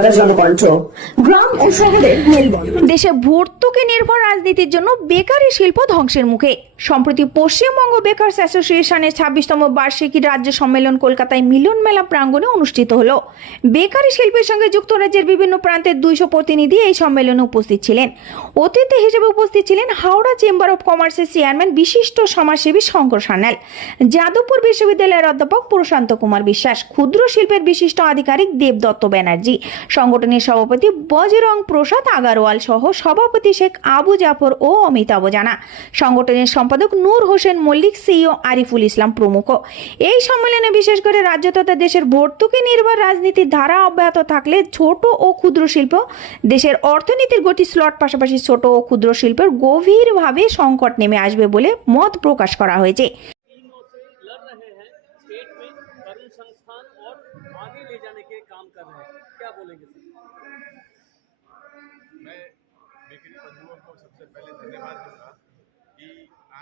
কলকাতার জনকণ্ঠ। গ্রাম ও শহরের মেলবন্ধন। দেশে ভর্তুকি নির্ভর রাজনীতির জন্য বেকারি শিল্প ধ্বংসের মুখে। সম্প্রতি পশ্চিমবঙ্গ বেকার্স অ্যাসোসিয়েশনের 26তম বার্ষিকী রাজ্য সম্মেলন কলকাতায় মিলন মেলা প্রাঙ্গণে অনুষ্ঠিত হলো। বেকারি শিল্পের সঙ্গে যুক্তরাজ্যের বিভিন্ন প্রান্তের 200 প্রতিনিধি এই সম্মেলনে উপস্থিত ছিলেন। অতিথি হিসেবে উপস্থিত ছিলেন হাওড়া চেম্বার অফ কমার্সের চেয়ারম্যান বিশিষ্ট সমাজসেবী শঙ্কর সান্যাল, যাদবপুর বিশ্ববিদ্যালয়ের অধ্যাপক প্রশান্ত কুমার বিশ্বাস, ক্ষুদ্র শিল্পের বিশিষ্ট আধিকারিক দেবদত্ত ব্যানার্জি, সংগঠনের সভাপতি বজরং প্রসাদ আগারওয়াল সহ সভাপতি শেখ আবু জাফর ও অমিতাভ জানা, সংগঠনের সম্পাদক নূর হোসেন মল্লিক, সিইও আরিফুল ইসলাম প্রমুখ। এই সম্মেলনে বিশেষ করে রাজ্য তথা দেশের ভর্তুকি নির্ভর রাজনীতির ধারা অব্যাহত থাকলে ছোট ও ক্ষুদ্র শিল্প দেশের অর্থনীতির গতি স্লট, পাশাপাশি ছোট ও ক্ষুদ্র শিল্পের গভীরভাবে সংকট নেমে আসবে বলে মত প্রকাশ করা হয়েছে। संस्थान और आगे ले जाने के काम कर रहे हैं, क्या बोलेंगे सर? मैं बेकरी बंधुओं को सबसे पहले धन्यवाद दूंगा कि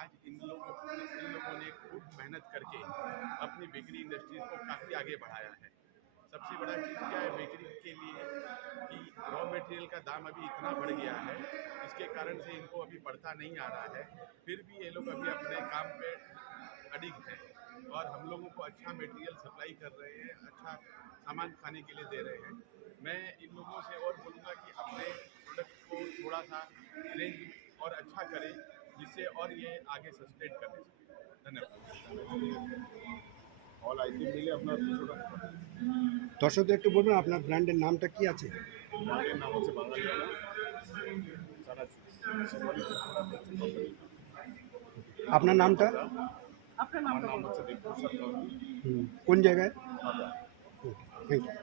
आज इन लोगों ने खूब मेहनत करके अपनी बेकरी इंडस्ट्रीज को काफ़ी आगे बढ़ाया है। सबसे बड़ा चीज़ क्या है बेकरी के लिए कि रॉ मटेरियल का दाम अभी इतना बढ़ गया है, इसके कारण से इनको अभी बढ़ता नहीं आ रहा है, फिर भी ये लोग अभी अपने काम पे अडिग हैं और हम लोगों को अच्छा मटेरियल सप्लाई कर रहे हैं, अच्छा सामान खाने के लिए दे रहे हैं। मैं इन लोगों से और बोलूँगा कि अपने प्रोडक्ट को थोड़ा सा रेंज और अच्छा करें, जिससे और ये आगे सस्टेन कर सकें। धन्यवाद। অল আইটেম মিলে আপনার 200 টাকা। দর্শকদের একটু বলবেন আপনার ব্র্যান্ডের নামটা কি আছে? ব্র্যান্ডের নাম হচ্ছে বাঙালিয়ানা চানাচুর। আপনার নামটা? আমার নাম হচ্ছে দেবপ্রসাদ গান্ধী। কোন জায়গায়? Thank you.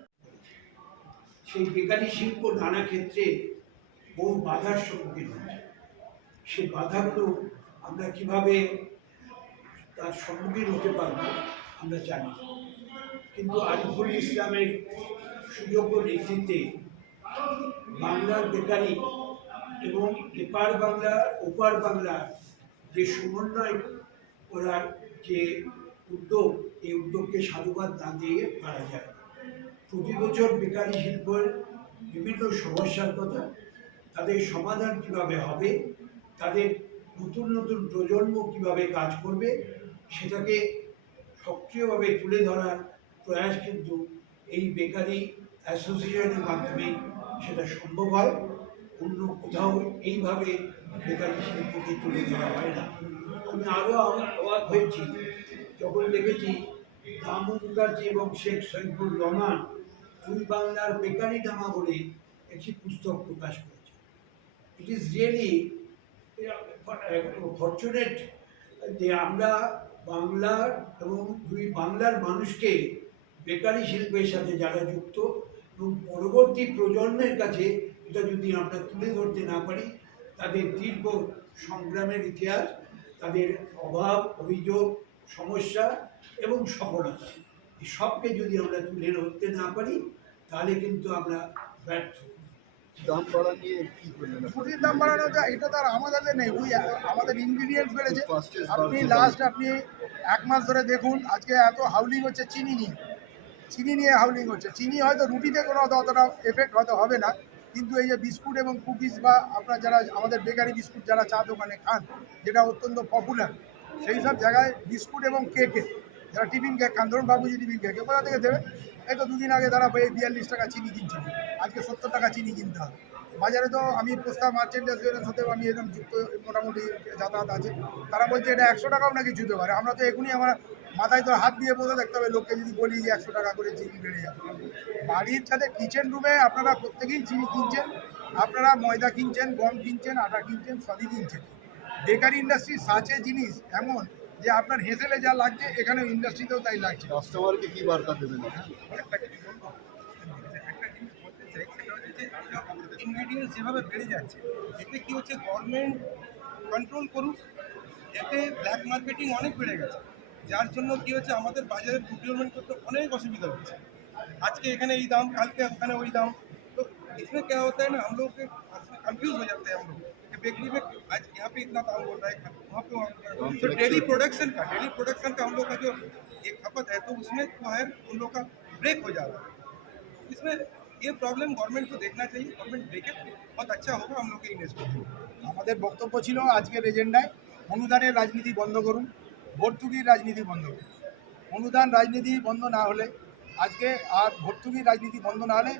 সেই বেকারি শিল্প নানা ক্ষেত্রে বহু বাধার সম্মুখীন হচ্ছে। সেই বাধাগুলো আমরা কিভাবে তার সম্মুখীন হতে পারব আমরা জানি, কিন্তু আরিফুল ইসলামের সুযোগ্য নেতৃত্বে বাংলার বেকারি এবং এপার বাংলা ওপার বাংলার যে সমন্বয় করার যে উদ্যোগ, এই উদ্যোগকে সাধুবাদ না দিয়ে পারা যায়। প্রতি বছর বেকারি শিল্পের বিভিন্ন সমস্যার কথা, তাদের সমাধান কিভাবে হবে, তাদের নতুন নতুন প্রজন্ম কিভাবে কাজ করবে, সেটাকে সক্রিয়ভাবে তুলে ধরার প্রয়াস কিন্তু এই বেকারি অ্যাসোসিয়েশনের মাধ্যমে সেটা সম্ভব হয়। অন্য কোথাও এইভাবে বেকারি শিল্পকে তুলে ধরা হয় না। আমি আরও অবাক হয়েছি যখন দেখেছি দামু মুখার্জি এবং শেখ সৈফুর রহমান দুই বাংলার বেকারি নামা বলে একটি পুস্তক প্রকাশ করেছে। ইট ইজ রিয়েলি ফর্চুনেট যে আমরা বাংলার এবং দুই বাংলার মানুষকে বেকারি শিল্পের সাথে যারা যুক্ত এবং পরবর্তী প্রজন্মের কাছে এটা যদি আমরা তুলে ধরতে না পারি, তাদের দীর্ঘ সংগ্রামের ইতিহাস, তাদের অভাব, অভিযোগ, সমস্যা এবং সফলতা, এই সবকে যদি আমরা তুলে ধরতে না পারি তাহলে কিন্তু আমরা ব্যর্থ। দাম বাড়া নিয়ে কি বললেন? ফুটির দাম বাড়ানো যায় এটা তো আর আমাদের নেই, ওই আমাদের ইনগ্রিডিয়েন্টস বেড়েছে। আপনি আপনি 1 মাস ধরে দেখুন আজকে এত হাউলিং হচ্ছে চিনি নিয়ে হাউলিং হচ্ছে। চিনি হয়তো রুটিতে কোনো অতটা এফেক্ট হয়তো হবে না, কিন্তু এই যে বিস্কুট এবং কুকিজ বা আপনার যারা আমাদের বেকারি বিস্কুট যারা চা দোকানে খান, যেটা অত্যন্ত পপুলার, সেই সব জায়গায় বিস্কুট এবং কেকে যারা টিফিন কেক খান, ধরুন বাবুজি টিফিন কেক, কোথা থেকে দেবে? এই তো 2 দিন আগে তারা 42 টাকা চিনি কিনছিল, আজকে 70 টাকা চিনি কিনতে হবে। বাজারে তো আমি পোস্তা মার্চেন্ট অ্যাসোসিয়েশনের সাথেও আমি এরকম যুক্ত, মোটামুটি যাতায়াত আছে। তারা বলছে এটা 100 টাকাও নাকি ছুতে পারে। আমরা তো এখনই আমার মাথায় তো হাত দিয়ে বসে দেখতে হবে লোককে যদি বলি যে 100 টাকা করে চিনি বেড়ে যাবে। বাড়ির সাথে কিচেন রুমে আপনারা প্রত্যেকেই চিনি কিনছেন, আপনারা ময়দা কিনছেন, গম কিনছেন, আটা কিনছেন, সবই কিনছেন। বেকারি ইন্ডাস্ট্রি সাচে জিনিস এমন যে আপনার হেসেলে যা লাগছে এখানে ইন্ডাস্ট্রিতেও তাই লাগছে। কাস্টমারকে কি বার্তা দেবেন? একটা জিনিস বলতে চাই, সেটা হচ্ছে যে ইনগ্রিডিয়েন্টস যেভাবে বেড়ে যাচ্ছে, এতে কী হচ্ছে, গভর্নমেন্ট কন্ট্রোল করুক, এতে ব্ল্যাক মার্কেটিং অনেক বেড়ে গেছে, যার জন্য কী হচ্ছে আমাদের বাজারে প্রকিউরমেন্ট করতে অনেক অসুবিধা হচ্ছে। আজকে এখানে এই দাম, কালকে ওখানে ওই दाम, तो इसमें क्या होता है ना, हम लोग कंफ्यूज हो जाते हैं हम लोग कि बेकरी में आज यहाँ पे इतना दाम बोल रहा है, वहाँ पे तो डेली प्रोडक्शन का हम लोग का जो एक खपत है, तो उसमें जो है उन लोग का ब्रेक हो जा रहा है। इसमें ये प्रॉब्लम गवर्नमेंट को देखना चाहिए, गवर्नमेंट देखे बहुत अच्छा होगा हम लोग के इंडस्ट्री। আমাদের বক্তব্য ছিল আজকের এজেন্ডায় অনুদানের রাজনীতি বন্ধ করুন, ভর্তুকির রাজনীতি বন্ধ করুন। অনুদান রাজনীতি বন্ধ না হলে আজকে আর ভর্তুকির রাজনীতি বন্ধ না হলে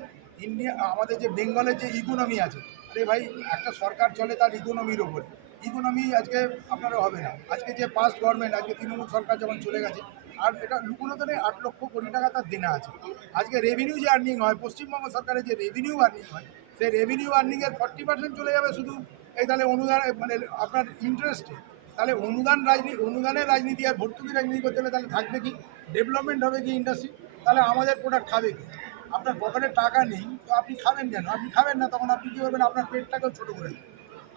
ইন্ডিয়া আমাদের যে বেঙ্গলের যে ইকোনমি আছে, আরে ভাই একটা সরকার চলে তার ইকোনমির ওপরে, ইকোনমি আজকে আপনারও হবে না। আজকে যে পাস্ট গভর্নমেন্ট, আজকে তৃণমূল সরকার যখন চলে গেছে, আর এটা লুকোনোতনে 8 লক্ষ কোটি টাকা তার দেনা আছে। আজকে রেভিনিউ যে আর্নিং হয়, পশ্চিমবঙ্গ সরকারের যে রেভিনিউ আর্নিং হয়, সেই রেভিনিউ আর্নিংয়ের 40% চলে যাবে শুধু এই তাহলে অনুদান মানে আপনার ইন্টারেস্টে। তাহলে অনুদানের রাজনীতি আর ভর্তুকি রাজনীতি করতে হলে তাহলে থাকবে কি, ডেভেলপমেন্ট হবে কি ইন্ডাস্ট্রি? তাহলে আমাদের প্রোডাক্ট খাবে কি? আপনার পকেটে টাকা নেই তো আপনি খাবেন কেন? আপনি খাবেন না, তখন আপনি কী করবেন? আপনার পেটটাকেও ছোটো করে দেবেন,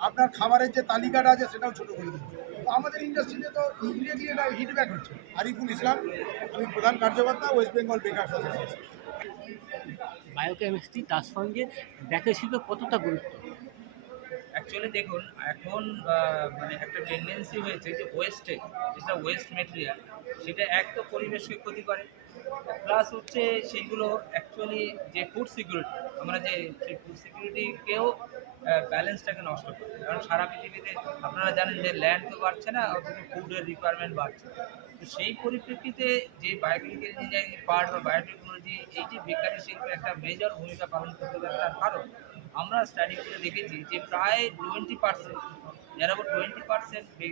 আপনার খাবারের যে তালিকাটা আছে সেটাও ছোটো করে দেবেন। তো আমাদের ইন্ডাস্ট্রিতে তো ইমিডিয়েটলি এটা হিটব্যাক হচ্ছে। আরিফুল ইসলাম, আমি প্রধান কার্যকর্তা, West Bengal bakers association. Biochemistry তার সঙ্গে বেকারি শিল্পে কতটা গুরুত্ব? অ্যাকচুয়ালি দেখুন, এখন মানে একটা টেন্ডেন্সি হয়েছে যে ওয়েস্টে, যেটা ওয়েস্ট মেটেরিয়াল, সেটা এক তো পরিবেশকে ক্ষতি করে, প্লাস হচ্ছে সেইগুলো অ্যাকচুয়ালি যে ফুড সিকিউরিটি, আমরা যে সেই ফুড সিকিউরিটিকেও ব্যালেন্সটাকে নষ্ট করে। কারণ সারা পৃথিবীতে আপনারা জানেন যে ল্যান্ড তো বাড়ছে না, অথচ ফুডের রিকোয়ারমেন্ট বাড়ছে। তো সেই পরিপ্রেক্ষিতে যে বায়োকেমিক্যাল ইঞ্জিনিয়ারিং পার্ট বা বায়োটেকনোলজি, এই যে বেকারি শিল্পে একটা মেজর ভূমিকা পালন করতে পারে, তার কারণ আমরা স্টাডি করে দেখেছি যে প্রায় 20%, যার আবার 20% যে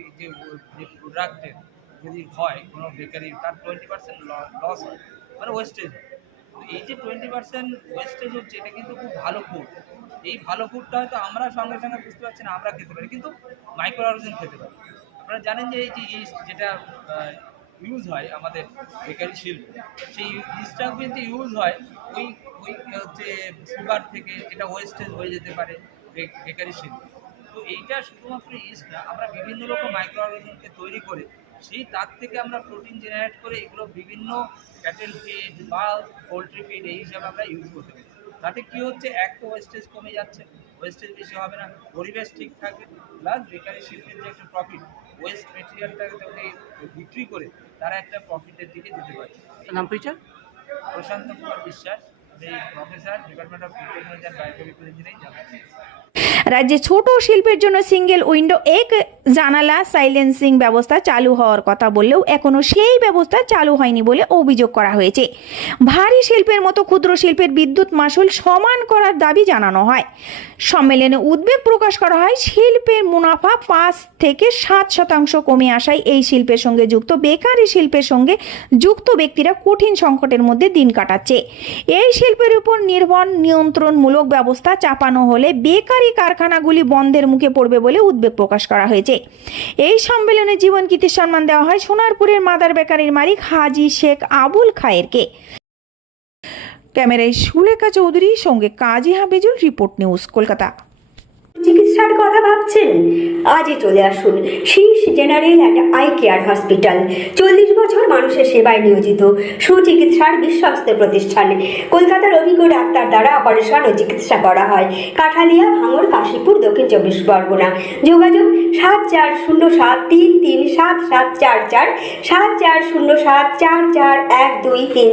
প্রোডাক্টের যদি হয় কোনো বেকারি, তার 20% লস হয়, মানে ওয়েস্টেজ হয়। তো এই যে 20% ওয়েস্টেজ হচ্ছে, এটা কিন্তু খুব ভালো ফুড। এই ভালো ফুডটা হয়তো আমরা সঙ্গে সঙ্গে বুঝতে পারছি না, আমরা খেতে পারি, কিন্তু মাইক্রো অর্গানিজম খেতে পারি। আপনারা জানেন যে এই যে ইস্ট যেটা ইউজ হয় আমাদের বেকারি শিল্পে, সেই ইস্টটাও কিন্তু ইউজ হয় ওই ওই হচ্ছে সুগার থেকে, যেটা ওয়েস্টেজ হয়ে যেতে পারে বেকারি শিল্পে। তো এইটা শুধুমাত্র ইস্ট না, আমরা বিভিন্ন রকম মাইক্রো অর্গানিজমকে তৈরি করে সেই তার থেকে আমরা প্রোটিন জেনারেট করে এগুলো বিভিন্ন ক্যাটেল ফিড বা পোলট্রি ফিড এই হিসাবে আমরা ইউজ করতে পারি। তাতে কী হচ্ছে, এক তো ওয়েস্টেজ কমে যাচ্ছে, ওয়েস্টেজ বেশি হবে না, পরিবেশ ঠিক থাকবে, প্লাস বেকারি শিল্পের যে একটা প্রফিট, ওয়েস্ট মেটেরিয়ালটাকে যদি বিক্রি করে তারা একটা প্রফিটের দিকে যেতে পারে। নাম পরিচয়? প্রশান্ত Kumar Biswas, professor, department of technology and biochemical engineering, Japan. রাজ্যে ছোট শিল্পের জন্য সিঙ্গেল উইন্ডো এক জানালা সাইলেন্সিং ব্যবস্থা চালু হওয়ার কথা বললেও এখনও সেই ব্যবস্থা চালু হয়নি বলে অভিযোগ করা হয়েছে। ভারী শিল্পের মতো ক্ষুদ্র শিল্পের বিদ্যুৎ মাশুল সমান করার দাবি জানানো হয়। সম্মেলনে উদ্বেগ প্রকাশ করা হয় শিল্পের মুনাফা 5 থেকে 7% কমে আসায় এই শিল্পের সঙ্গে যুক্ত বেকারি শিল্পের সঙ্গে যুক্ত ব্যক্তিরা কঠিন সংকটের মধ্যে দিন কাটাচ্ছে। এই শিল্পের উপর নির্ভর নিয়ন্ত্রণমূলক ব্যবস্থা চাপানো হলে বেকারি কারখানাগুলি বন্ধের মুখে পড়বে বলে উদ্বেগ প্রকাশ করা হয়েছে। এই সম্মেলনে জীবন কীর্তি সম্মান দেওয়া হয় সোনারপুরের মাদার বেকারির মালিক হাজি শেখ আবুল খায়েরকে। ক্যামেরায় সুলেখা চৌধুরীর সঙ্গে কাজী হাফিজুল, রিপোর্ট নিউজ, কলকাতা। চিকিৎসার কথা ভাবছেন? আজই চলে আসুন শীর্ষ general and eye care hospital. 40 বছর মানুষের সেবায় নিয়োজিত সুচিকিৎসার বিশ্বস্ত প্রতিষ্ঠান। কলকাতার অভিজ্ঞ ডাক্তার দ্বারা অপারেশন ও চিকিৎসা করা হয়। কাঠালিয়া, ভাঙড়, কাশীপুর, দক্ষিণ 24 পরগনা। যোগাযোগ 7407337744, 7407441233।